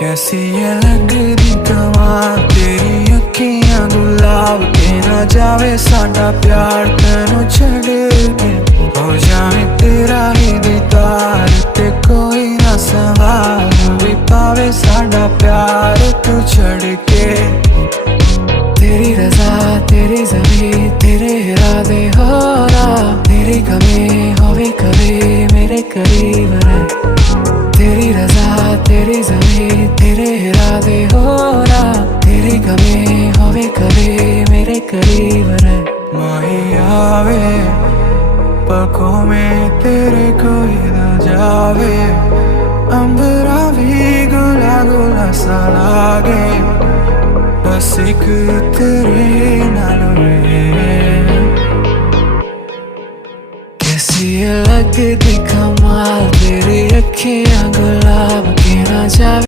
कैसी ये लगदी कमाल तेरी अखियां गुलाब के ना जावे साडा प्यार तेनू छड़ के हो जावे तेरा ही दीदार ते कोई ना सवाल भी पावे साडा प्यार तू छड़ के। तेरी रजा तेरी ज़मीं तेरे इरादे हो रहा तेरी कमी होवे कभी मेरे करीब रह। तेरी रजा तेरी ज़मीं तेरे इरादे हो रहा तेरी कमी होवे कभी मेरे करीब रह। माही आवे पलकों में तेरे कोई ना जावे अंबरा भी गुला गुला सा लागे बस एक तेरे नाल कैसी लगदी कमाल तेरी अखियां गुलाब के ना जावे।